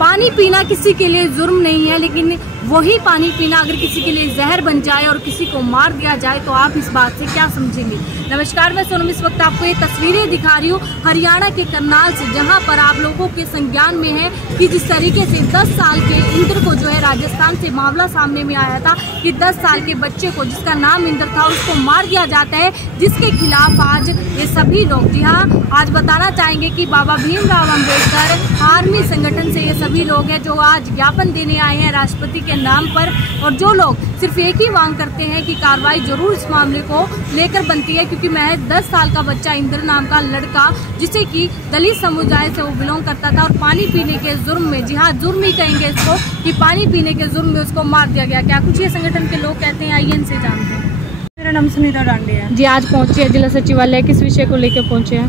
पानी पीना किसी के लिए जुर्म नहीं है, लेकिन वही पानी पीना अगर किसी के लिए जहर बन जाए और किसी को मार दिया जाए तो आप इस बात से क्या समझेंगे। नमस्कार, मैं सोनम इस वक्त आपको ये तस्वीरें दिखा रही हूँ हरियाणा के करनाल से, जहाँ पर आप लोगों के संज्ञान में है कि जिस तरीके से 10 साल के इंद्र को जो है राजस्थान से मामला सामने में आया था कि 10 साल के बच्चे को जिसका नाम इंद्र था उसको मार दिया जाता है, जिसके खिलाफ आज ये सभी लोग, जी हाँ, आज बताना चाहेंगे कि बाबा भीमराव अम्बेडकर आर्मी संगठन से ये सभी लोग हैं जो आज ज्ञापन देने आए हैं राष्ट्रपति के नाम पर, और जो लोग सिर्फ एक ही मांग करते हैं कि कार्रवाई जरूर इस मामले को लेकर बनती है, क्योंकि महज 10 साल का बच्चा इंद्र नाम का लड़का, जिसे कि दलित समुदाय से वो बिलोंग करता था, और पानी पीने के जुर्म में, जी हाँ, जुर्म ही कहेंगे इसको, कि पानी पीने के जुर्म में उसको मार दिया गया। क्या कुछ ये संगठन के लोग कहते हैं, आइए इनसे जानते हैं। मेरा नाम सुनीता डांडे है जी। आज पहुंचे हैं जिला सचिवालय, किस विषय को लेकर पहुंचे हैं?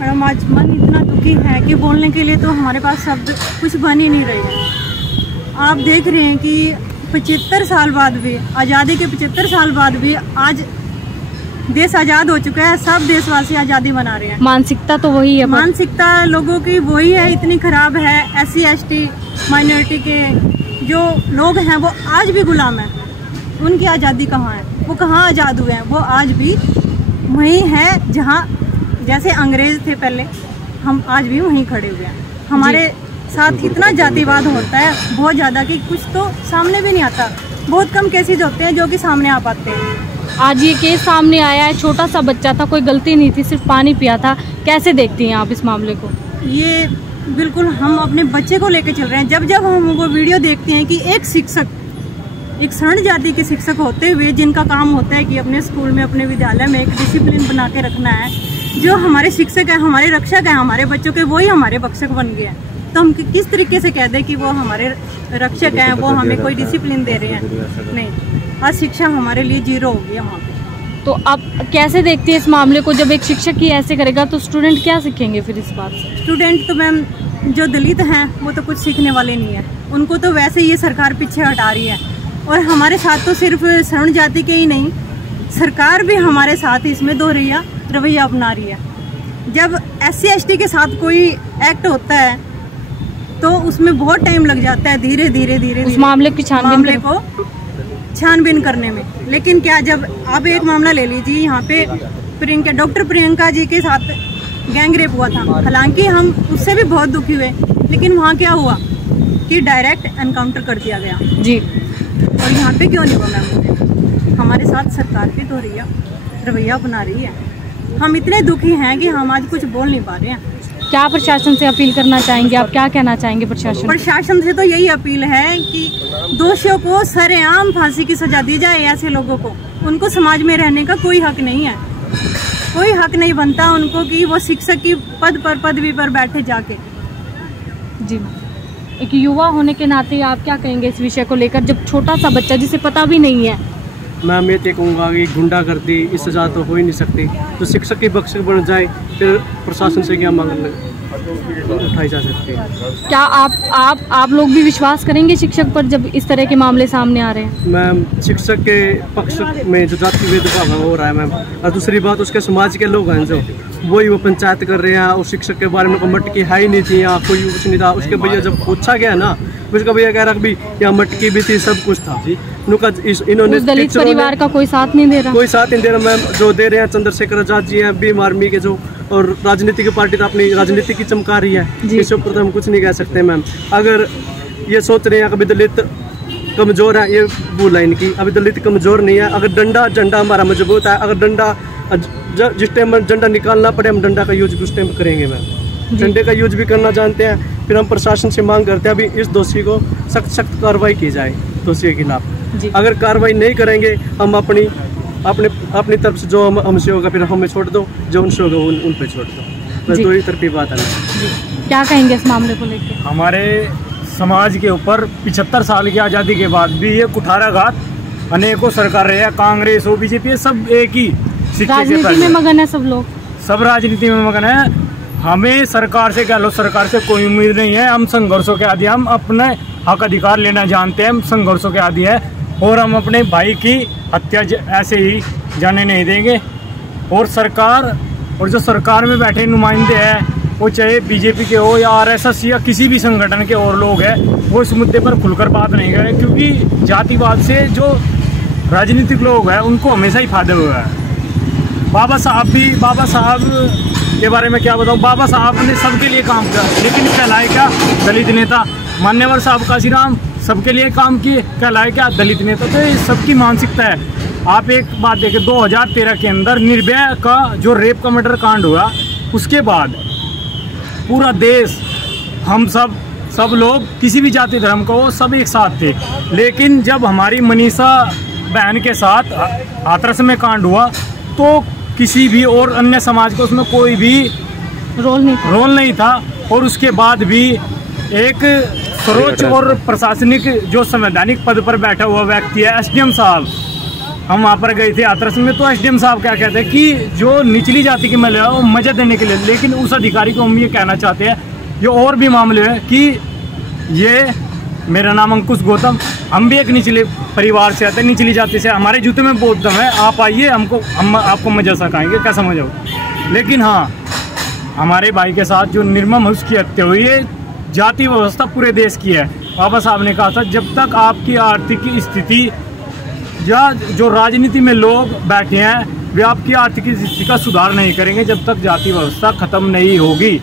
मैडम, आज मन इतना दुखी है कि बोलने के लिए तो हमारे पास शब्द कुछ बन ही नहीं रहे हैं। आप देख रहे हैं कि 75 साल बाद भी, आज़ादी के 75 साल बाद भी आज देश आज़ाद हो चुका है, सब देशवासी आज़ादी मना रहे हैं। मानसिकता तो वही है, मानसिकता लोगों की वही है, इतनी खराब है। SC ST माइनॉरिटी के जो लोग हैं वो आज भी गुलाम हैं। उनकी आज़ादी कहाँ है? वो कहाँ आज़ाद हुए हैं? वो आज भी वहीं है जहाँ जैसे अंग्रेज थे पहले, हम आज भी वहीं खड़े हुए हैं। हमारे साथ इतना जातिवाद होता है बहुत ज़्यादा कि कुछ तो सामने भी नहीं आता। बहुत कम केसेज होते हैं जो कि सामने आ पाते हैं। आज ये केस सामने आया है, छोटा सा बच्चा था, कोई गलती नहीं थी, सिर्फ पानी पिया था। कैसे देखती हैं आप इस मामले को? ये बिल्कुल हम अपने बच्चे को लेकर चल रहे हैं। जब जब हम वो वीडियो देखते हैं कि एक शिक्षक, एक शरण जाति के शिक्षक होते हुए जिनका काम होता है कि अपने स्कूल में, अपने विद्यालय में एक डिसिप्लिन बना के रखना है, जो हमारे शिक्षक हैं, हमारे रक्षक हैं, हमारे बच्चों के, वही हमारे भक्षक बन गए हैं, तो हम किस तरीके से कह दें कि वो हमारे रक्षक हैं, वो हमें कोई डिसिप्लिन दे रहे हैं? नहीं, आज शिक्षा हमारे लिए जीरो हो गई है वहाँ पे। तो आप कैसे देखती है इस मामले को? जब एक शिक्षक ही ऐसे करेगा तो स्टूडेंट क्या सीखेंगे फिर इस बात से? स्टूडेंट तो मैम, जो दलित हैं वो तो कुछ सीखने वाले नहीं है, उनको तो वैसे ही ये सरकार पीछे हटा रही है। और हमारे साथ तो सिर्फ शरण जाति के ही नहीं, सरकार भी हमारे साथ इसमें दोहराया रवैया अपना रही है। जब SC ST के साथ कोई एक्ट होता है तो उसमें बहुत टाइम लग जाता है, धीरे धीरे उस मामले की छानबीन करने में। लेकिन क्या, जब आप एक मामला ले लीजिए, यहाँ पे डॉक्टर प्रियंका जी के साथ गैंग रेप हुआ था, हालांकि हम उससे भी बहुत दुखी हुए, लेकिन वहाँ क्या हुआ कि डायरेक्ट एनकाउंटर कर दिया गया जी। और यहाँ पे क्यों नहीं हुआ मैम? हमारे साथ सरकार भी तो रवैया बना रही है। हम इतने दुखी हैं कि हम आज कुछ बोल नहीं पा रहे हैं। क्या प्रशासन से अपील करना चाहेंगे आप? क्या कहना चाहेंगे प्रशासन से? तो यही अपील है कि दोषियों को सरेआम फांसी की सजा दी जाए। ऐसे लोगों को, उनको समाज में रहने का कोई हक नहीं है, कोई हक नहीं बनता उनको कि वो शिक्षक की पदवी पर बैठे जाके। जी, एक युवा होने के नाते आप क्या कहेंगे इस विषय को लेकर, जब छोटा सा बच्चा जिसे पता भी नहीं है? मैं ये कहूँगा कि गुंडागर्दी इस सजा तो हो ही नहीं सकती, तो शिक्षक की भक्षक बन जाए, फिर प्रशासन से क्या मांग उठाई जा सकती है? क्या आप लोग भी विश्वास करेंगे शिक्षक पर जब इस तरह के मामले सामने आ रहे हैं? मैम, शिक्षक के पक्ष में जो जाति भेदभाव हो रहा है मैम, और दूसरी बात उसके समाज के लोग हैं जो वही वो पंचायत कर रहे हैं, और शिक्षक के बारे में कोई मटकी है ही नहीं थी, यहाँ कोई कुछ नहीं था। उसके भैया जब पूछा गया ना, उसका भैया कह रहा भी यहाँ मटकी भी थी, सब कुछ था। इन्होंने दलित परिवार का कोई साथ नहीं दे रहा, कोई साथ नहीं दे रहा मैम। जो दे रहे हैं चंद्रशेखर आजाद जी हैं, भीम आर्मी के जो, और राजनीतिक पार्टी तो अपनी राजनीति की चमका रही है, इसके ऊपर तो हम कुछ नहीं कह सकते मैम। अगर ये सोच रहे हैं कभी दलित कमजोर है, ये भूल है इनकी। अभी दलित कमजोर नहीं है। अगर झंडा हमारा मजबूत है, अगर डंडा जिस टाइम झंडा निकालना पड़े, हम डंडा का यूज उस टाइम करेंगे मैम। झंडे का यूज भी करना जानते हैं। फिर हम प्रशासन से मांग करते हैं अभी इस दोषी को सख्त कार्रवाई की जाए, दोषी के खिलाफ। अगर कार्रवाई नहीं करेंगे, हम अपनी तरफ से जो हमसे होगा फिर हमें छोड़ दो, जो उनसे होगा उन पे छोड़ दो। बस दो ही तरफी बात है। क्या कहेंगे इस मामले को लेकर? हमारे समाज के ऊपर 75 साल की आज़ादी के बाद भी ये कुठाराघात अनेकों सरकार रहे हैं, कांग्रेस हो, BJP, सब एक ही राजनीति में मगन है। सब राजनीति में मगन है। हमें सरकार से, कह लो सरकार से कोई उम्मीद नहीं है। हम संघर्षों के आदि, हम अपने हक अधिकार लेना जानते हैं, हम संघर्षों के आदि है, और हम अपने भाई की हत्या ऐसे ही जाने नहीं देंगे। और सरकार और जो सरकार में बैठे नुमाइंदे हैं, वो चाहे बीजेपी के हो या आरएसएस या किसी भी संगठन के और लोग हैं, वो इस मुद्दे पर खुलकर बात नहीं करें, क्योंकि जातिवाद से जो राजनीतिक लोग हैं उनको हमेशा ही फायदा हुआ है। बाबा साहब के बारे में क्या बताऊँ, बाबा साहब ने सबके लिए काम किया, लेकिन कहलाए क्या दलित नेता। मान्यवर साहब काशीराम सबके लिए काम किए, कहलाए क्या दलित नेता। तो ये सबकी मानसिकता है। आप एक बात देखें, 2013 के अंदर निर्भया का जो रेप का मर्डर कांड हुआ, उसके बाद पूरा देश, हम सब लोग किसी भी जाति धर्म का हो, सब एक साथ थे। लेकिन जब हमारी मनीषा बहन के साथ हाथरस में कांड हुआ तो किसी भी और अन्य समाज को उसमें कोई भी रोल नहीं था। और उसके बाद भी एक सर्वोच्च और प्रशासनिक जो संवैधानिक पद पर बैठा हुआ व्यक्ति है एसडीएम साहब, हम वहाँ पर गए थे हाथरस में, तो एसडीएम साहब क्या कहते हैं कि जो निचली जाति की महिला है वो मजा देने के लिए, लेकिन उस अधिकारी को हम ये कहना चाहते हैं, ये और भी मामले हैं कि ये, मेरा नाम अंकुश गौतम, हम भी एक निचले परिवार से आते हैं, निचली जाति से, हमारे जूते में बहुत दम है, आप आइए, हम आपको मजा सिखाएंगे कैसा मजा हो। लेकिन हाँ, हमारे भाई के साथ जो निर्मम है उसकी हत्या हुई है, जाति व्यवस्था पूरे देश की है। बाबा साहब ने कहा था जब तक आपकी आर्थिक स्थिति या जो राजनीति में लोग बैठे हैं वे आपकी आर्थिक स्थिति का सुधार नहीं करेंगे जब तक जाति व्यवस्था खत्म नहीं होगी।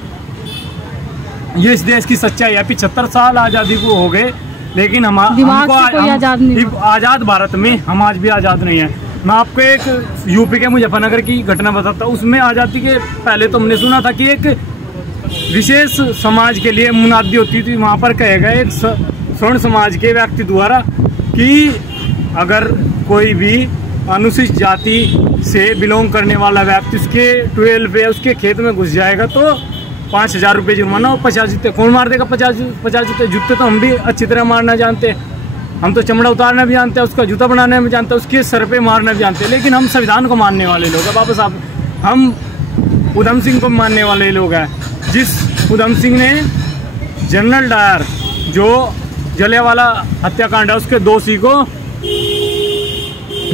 ये इस देश की सच्चाई है। 75 साल आज़ादी को हो गए, लेकिन हम आज़ाद भारत में हम आज भी आज़ाद नहीं है। मैं आपको एक यूपी के मुजफ्फरनगर की घटना बताता हूँ। उसमें आज़ादी के पहले तो हमने सुना था कि एक विशेष समाज के लिए मुनादी होती थी। वहाँ पर कहे गए एक स्वर्ण समाज के व्यक्ति द्वारा कि अगर कोई भी अनुसूचित जाति से बिलोंग करने वाला व्यक्ति उसके 12 पे उसके खेत में घुस जाएगा तो 5,000 रुपये जुर्माना और 50 जूते। कौन मार देगा 50 जूते? जूते तो हम भी अच्छी तरह मारना जानते हैं, हम तो चमड़ा उतारना भी जानते हैं, उसका जूता बनाना भी जानते हैं, उसके सर पे मारना भी जानते हैं। लेकिन हम संविधान को मानने वाले लोग हैं बाबा साहब, हम उधम सिंह को मानने वाले लोग हैं। जिस उधम सिंह ने जनरल डायर जो जलियांवाला हत्याकांड है उसके दोषी को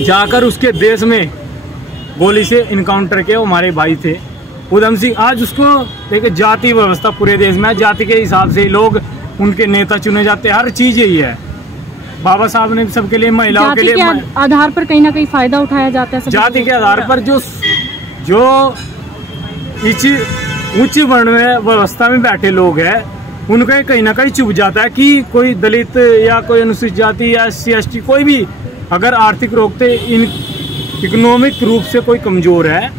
जाकर उसके देश में गोली से इनकाउंटर किया, वो हमारे भाई थे उधम सिंह। आज उसको देखिए, जाति व्यवस्था पूरे देश में, जाति के हिसाब से ही लोग उनके नेता चुने जाते हैं, हर चीज यही है। बाबा साहब ने सबके लिए, महिलाओं के लिए आधार पर कहीं ना कहीं फायदा उठाया जाता है। जाति के आधार पर जो उच्च वर्ण में व्यवस्था में बैठे लोग हैं उनका कहीं ना कहीं चुभ जाता है कि कोई दलित या कोई अनुसूचित जाति या SC ST कोई भी अगर आर्थिक रूप से इकोनॉमिक रूप से कोई कमजोर है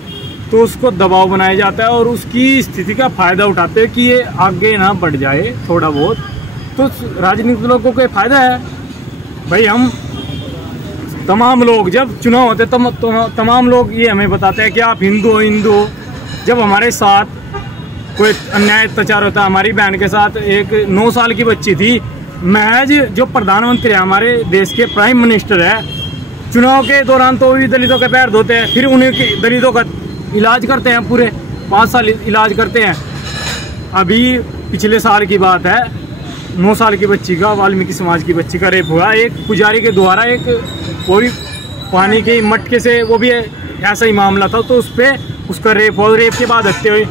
तो उसको दबाव बनाया जाता है और उसकी स्थिति का फायदा उठाते हैं कि ये आगे ना बढ़ जाए थोड़ा बहुत। तो राजनीतिक लोगों को फायदा है भाई। हम तमाम लोग जब चुनाव होते तमाम लोग ये हमें बताते हैं कि आप हिंदू हो। जब हमारे साथ कोई अन्याय अत्याचार होता है, हमारी बहन के साथ एक 9 साल की बच्ची थी, महज जो प्रधानमंत्री है हमारे देश के, प्राइम मिनिस्टर है, चुनाव के दौरान तो भी दलितों के पैर धोते हैं, फिर उन्हें दलितों का इलाज करते हैं, पूरे 5 साल इलाज करते हैं। अभी पिछले साल की बात है, 9 साल की बच्ची का, वाल्मीकि समाज की बच्ची का रेप हुआ एक पुजारी के द्वारा, एक वो भी पानी के मटके से, वो भी ऐसा ही मामला था, तो उस पर उसका रेप हुआ। रेप के बाद हत्या हुई।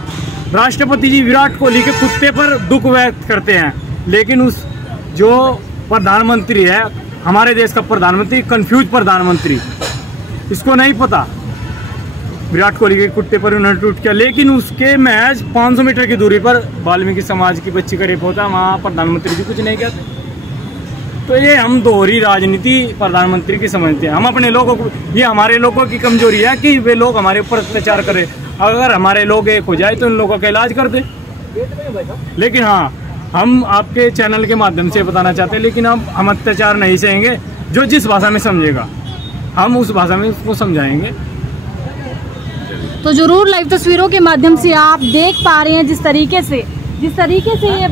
राष्ट्रपति जी विराट कोहली के कुत्ते पर दुख व्यक्त करते हैं, लेकिन उस जो प्रधानमंत्री है हमारे देश का प्रधानमंत्री, कंफ्यूज प्रधानमंत्री, इसको नहीं पता विराट कोहली के कुत्ते पर उन्होंने ट्वीट किया, लेकिन उसके महज 500 मीटर की दूरी पर वाल्मीकि समाज की बच्ची का रेप होता, वहाँ प्रधानमंत्री जी कुछ नहीं कहते। तो ये हम दोहरी राजनीति प्रधानमंत्री की समझते हैं। हम अपने लोगों को, ये हमारे लोगों की कमजोरी है कि वे लोग हमारे ऊपर अत्याचार करें। अगर हमारे लोग एक हो जाए तो इन लोगों का इलाज कर दे। लेकिन हाँ, हम आपके चैनल के माध्यम से बताना चाहते हैं, लेकिन हम अत्याचार नहीं सहेंगे। जो जिस भाषा में समझेगा हम उस भाषा में उसको समझाएंगे। तो जरूर लाइव तस्वीरों के माध्यम से आप देख पा रहे हैं जिस तरीके से ये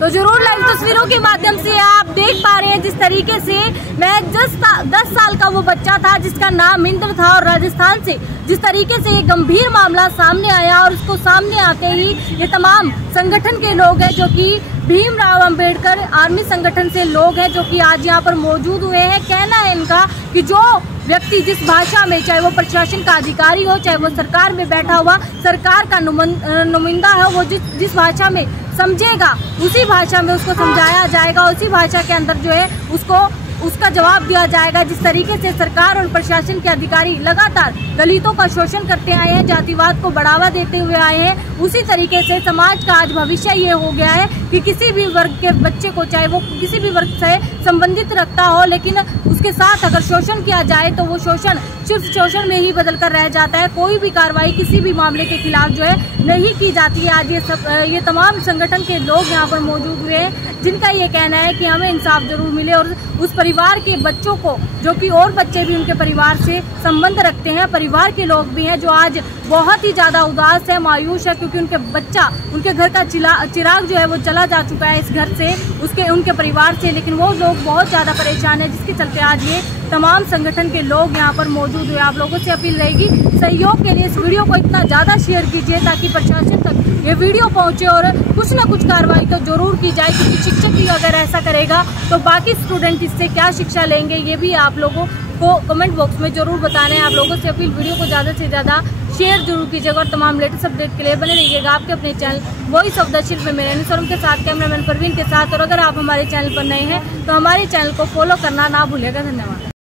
तो जरूर लाइव तस्वीरों के माध्यम से आप देख पा रहे हैं जिस तरीके से मैं 10 साल का वो बच्चा था जिसका नाम इंद्र था, और राजस्थान से जिस तरीके से ये गंभीर मामला सामने आया, और उसको सामने आते ही ये तमाम संगठन के लोग हैं जो कि भीमराव अंबेडकर आर्मी संगठन से लोग हैं जो कि आज यहाँ पर मौजूद हुए हैं। कहना है इनका कि जो व्यक्ति जिस भाषा में, चाहे वो प्रशासन का अधिकारी हो, चाहे वो सरकार में बैठा हुआ सरकार का नुमाइंदा है, वो जिस भाषा में समझेगा उसी भाषा में उसको समझाया जाएगा, उसी भाषा के अंदर जो है उसका जवाब दिया जाएगा। जिस तरीके से सरकार और प्रशासन के अधिकारी लगातार दलितों का शोषण करते आए हैं, जातिवाद को बढ़ावा देते हुए आए हैं, उसी तरीके से समाज का आज भविष्य ये हो गया है कि किसी भी वर्ग के बच्चे को, चाहे वो किसी भी वर्ग से संबंधित रखता हो, लेकिन उसके साथ अगर शोषण किया जाए तो वो शोषण सिर्फ शोषण में ही बदल कर रह जाता है। कोई भी कार्रवाई किसी भी मामले के खिलाफ जो है नहीं की जाती है। आज ये तमाम संगठन के लोग यहाँ पर मौजूद हुए हैं जिनका ये कहना है कि हमें इंसाफ जरूर मिले, और उस परिवार के बच्चों को, जो कि और बच्चे भी उनके परिवार से संबंध रखते हैं, परिवार के लोग भी हैं जो आज बहुत ही ज्यादा उदास है, मायूस है, क्योंकि उनके घर का चिराग जो है वो चला जा चुका है इस घर से, उनके परिवार से, लेकिन वो लोग बहुत ज्यादा परेशान है, जिसके चलते आज ये तमाम संगठन के लोग यहाँ पर मौजूद हुए। आप लोगों से अपील रहेगी सहयोग के लिए इस वीडियो को इतना ज्यादा शेयर कीजिए ताकि प्रशासन तक ये वीडियो पहुंचे और कुछ ना कुछ कार्रवाई तो जरूर की जाए, क्योंकि शिक्षक ही अगर ऐसा करेगा तो बाकी स्टूडेंट इससे क्या शिक्षा लेंगे, ये भी आप लोगों को कमेंट बॉक्स में जरूर बताना है। आप लोगों से अपील, वीडियो को ज़्यादा से ज़्यादा शेयर जरूर कीजिएगा और तमाम लेटेस्ट अपडेट के लिए बने रहिएगा आपके अपने चैनल वॉइस ऑफ द शिल्प में मेरे अनुसरम के साथ, कैमरामैन परवीन के साथ। और अगर आप हमारे चैनल पर नए हैं तो हमारे चैनल को फॉलो करना ना भूलिएगा। धन्यवाद।